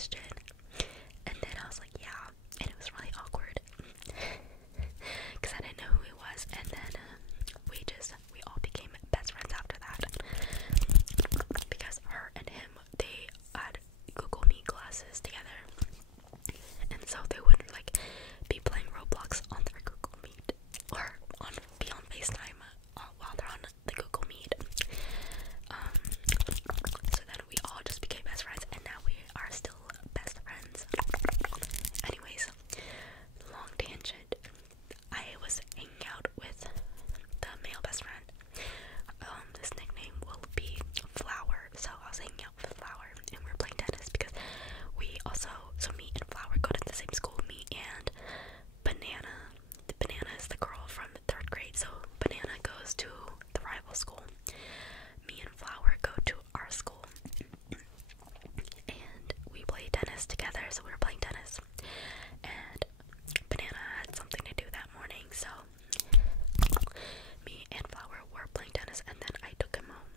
question. And then I was like, yeah, and it was really awkward because I didn't know who he was. And then we all became best friends after that because her and him, they had Google Meet classes together, and so they would like be playing Roblox on their Google Meet or be on FaceTime while they're on the Google Meet. So then we all just became best friends, and now we are still best friends. Anyways, long tangent. I was hanging out with the male best friend. His nickname will be Flower. So I was hanging out with Flower, and we were playing tennis because so me and Flower go to the same school. Me and Banana. Banana is the girl from 3rd grade, so Banana goes to the rival school. Me and Flower go to our school, and we play tennis together. So we were playing tennis, and Banana had something to do that morning, so me and Flower were playing tennis, and then I took him home.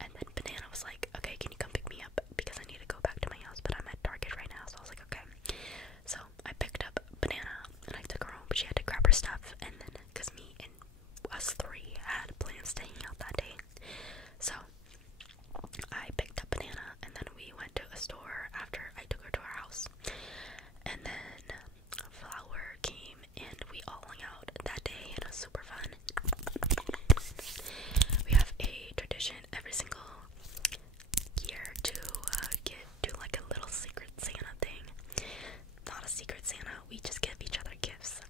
And then Banana was like, okay, can you come pick me up because I need to go back to my house, but I'm at Target right now. So I was like, okay. So I picked up Banana and I took her home, but she had to grab her stuff. And then because me and us three had plans to hang out that day, so I picked up Banana, and then we went to a store after I took her to our house. And then Flower came, and we all hung out that day, and it was super fun. We have a tradition every single year to do like a little secret Santa thing. Not a secret Santa, we just give each other gifts.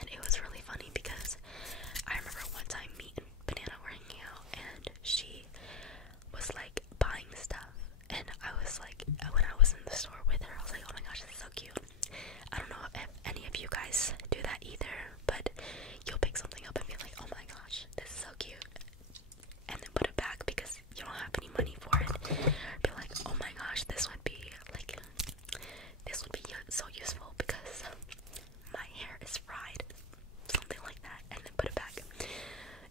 And it was really funny because I remember one time me and Banana were hanging out, and she was like buying stuff, and I was like, when I was in the store with her, I was like, oh my gosh, this is so cute. I don't know if any of you guys do that either, but you'll pick something up and be like, oh my gosh, this is so cute, and then put it back because you don't have any money for it. Be like, oh my gosh, this would be so useful because my hair is fried, something like that, and then put it back.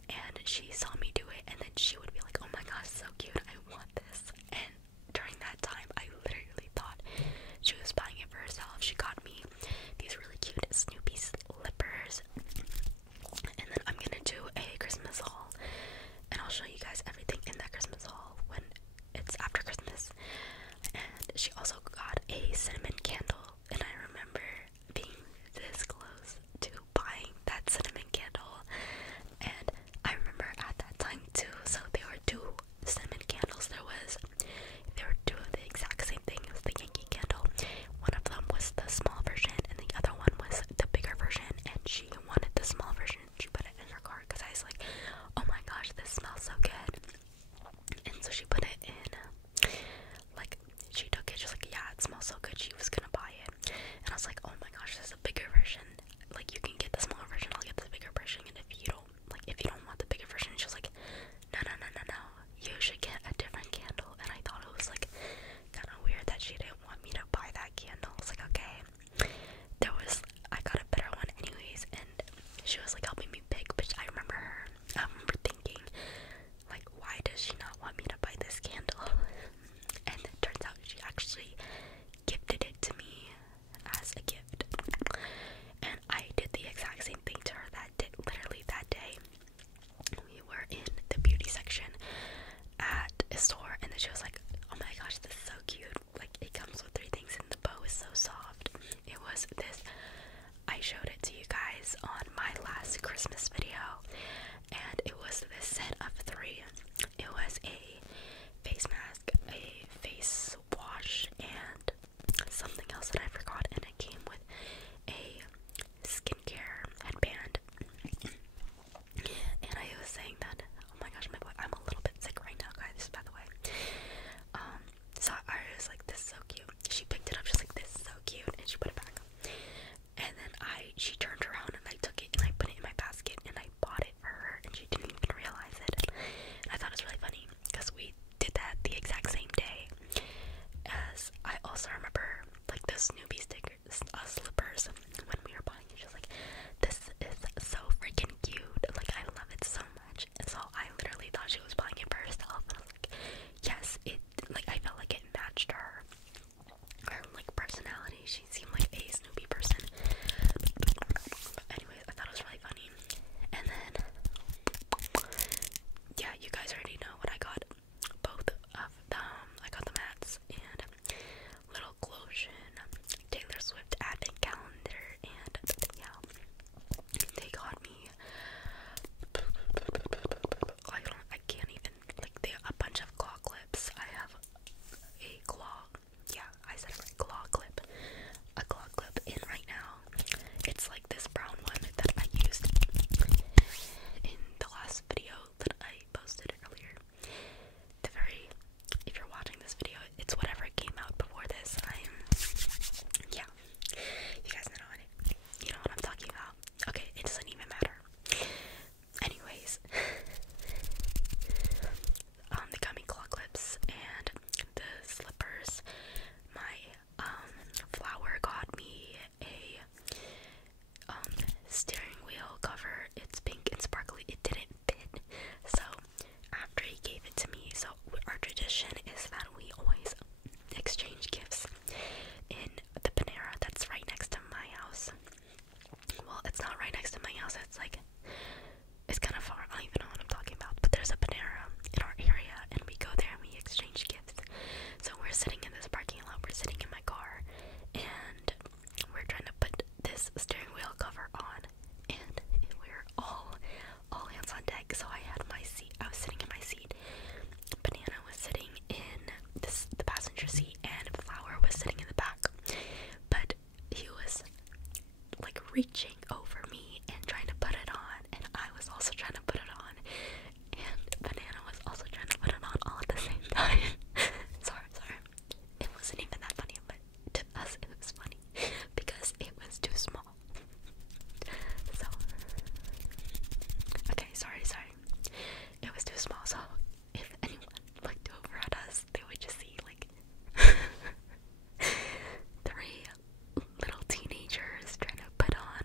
And she saw me do it, and then she would be like, oh my gosh, so cute, I want this. And during that time, I literally thought she was buying it for herself. She got me these really cute Snoopy slippers, reaching over me and trying to put it on, and I was also trying to put it on, and Banana was also trying to put it on all at the same time. sorry. It wasn't even that funny, but to us it was funny because it was too small. So, okay, sorry. It was too small, so if anyone looked over at us, they would just see like three little teenagers trying to put on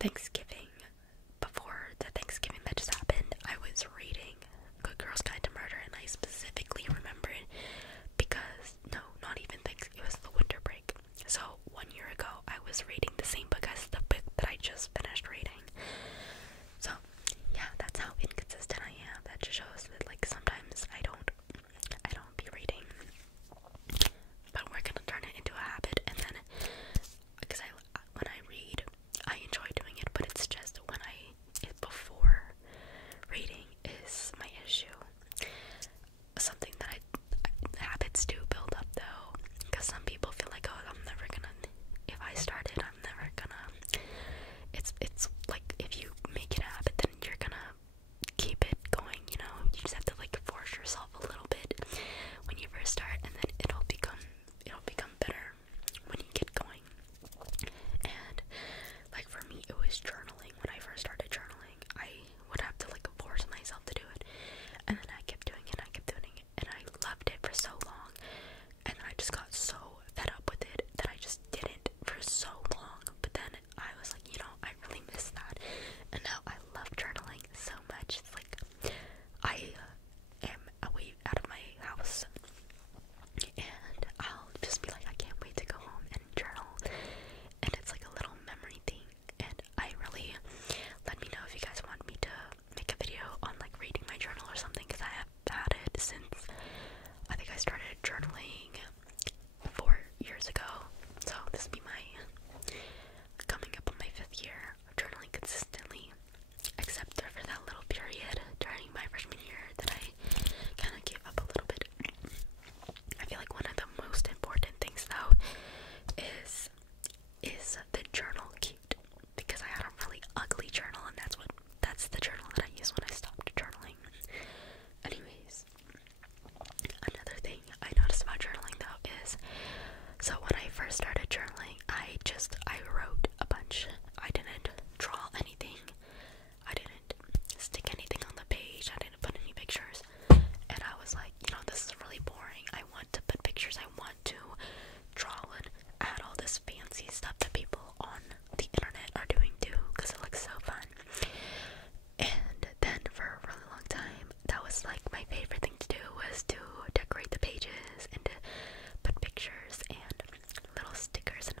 Thanksgiving, before the Thanksgiving that just happened, I was reading Good Girls Guide to Murder, and I specifically remember it because, no, not even Thanksgiving, it was the winter break. So 1 year ago, I was reading the same book as the book that I just finished reading. So, yeah, that's how inconsistent I am. That just shows that, like, sometimes I don't be reading, but we're gonna turn it into a habit. And then, because when I read, I enjoy doing it, but it's just when before reading is my issue. Something that habits do build up though, because some people feel like, oh, I'm never gonna, if I started, I'm never gonna, it's like, if you make it a habit, then you're gonna keep it going, you know. You just have to, like, force yourself a little bit when you first start, and then it'll become better when you get going. And, like, for me, it was journaling. When I first started journaling, I would have to, like, force myself to do it, and then I kept doing it, and I loved it for so long, and I just got so fed up with it that I just didn't for so long. But then I was like, you know, I really miss that, and now I love journaling so much. It's like, I am away out of my house, and I'll just be like, I can't wait to go home and journal, and it's like a little memory thing. And I really, let me know if you guys want me to make a video on, like, reading my journal or something, because I have had it since, I think I started journaling 4 years ago. So this will be my, coming up on my 5th year of journaling consistently, except for that little period during my freshman year that I kind of gave up a little bit. I feel like one of the most important things though is the journal cute, because I had a really ugly journal, and that's the journal that I used when I stopped journaling. Anyways, another thing I noticed about journaling though is, so when I first started journaling, I wrote a bunch. I didn't draw anything. I didn't stick anything on the page. I didn't put any pictures. And I was like, you know, this is really boring. I want to put pictures. I want to draw and add all this fancy stuff that people on the internet are doing too, because it looks so fun. And then for a really long time, that was like my favorite thing to do, was to decorate the pages and to put pictures and little stickers and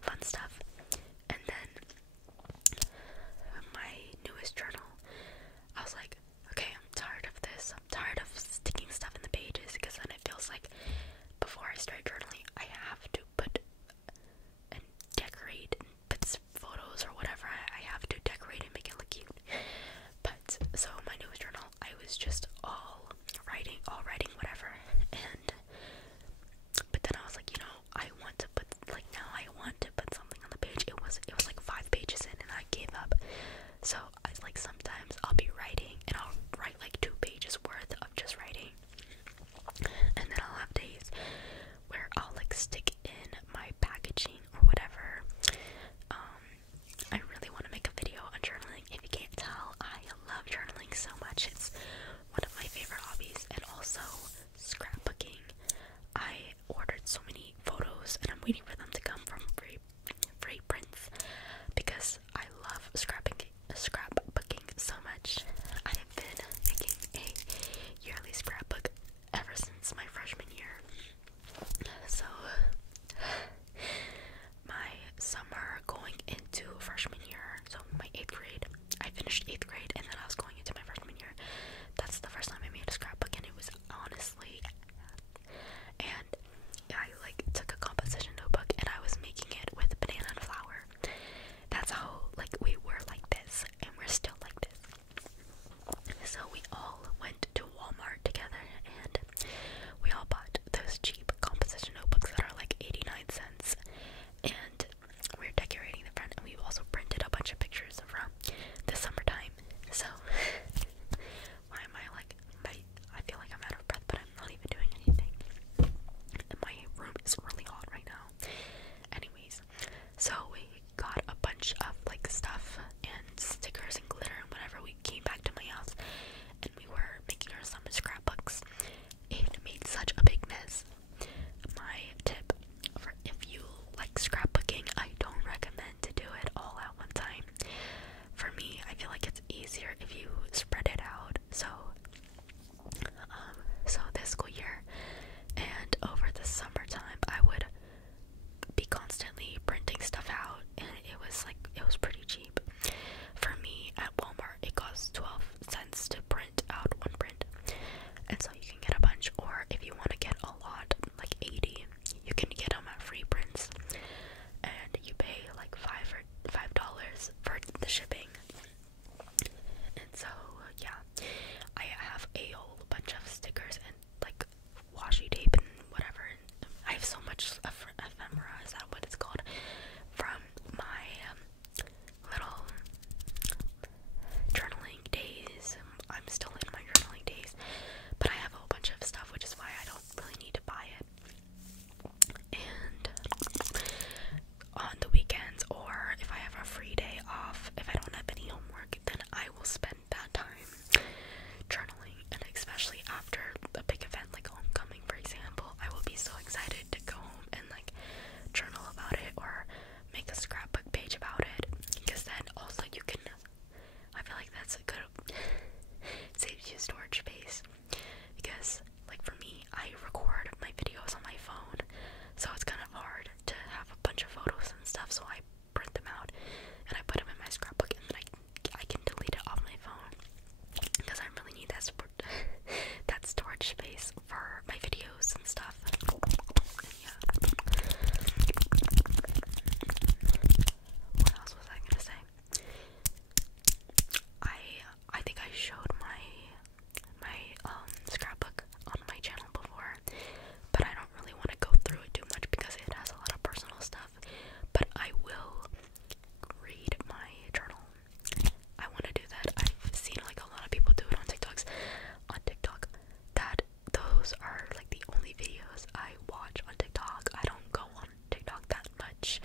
much.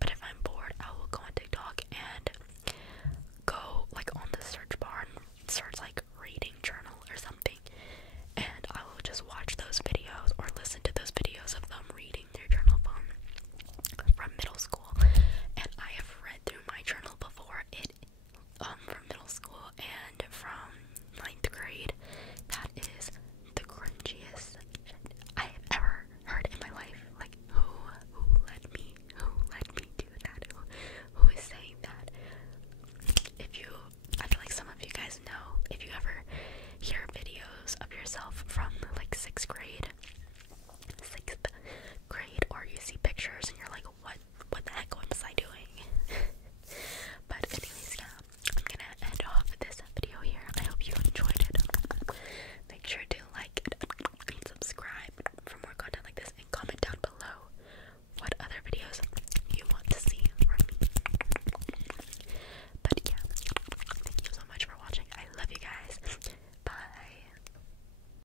But if I'm bored, I will go on TikTok and go like on the search bar and search like reading journal or something, and I will just watch those videos or listen to those videos of them reading their journal from middle school.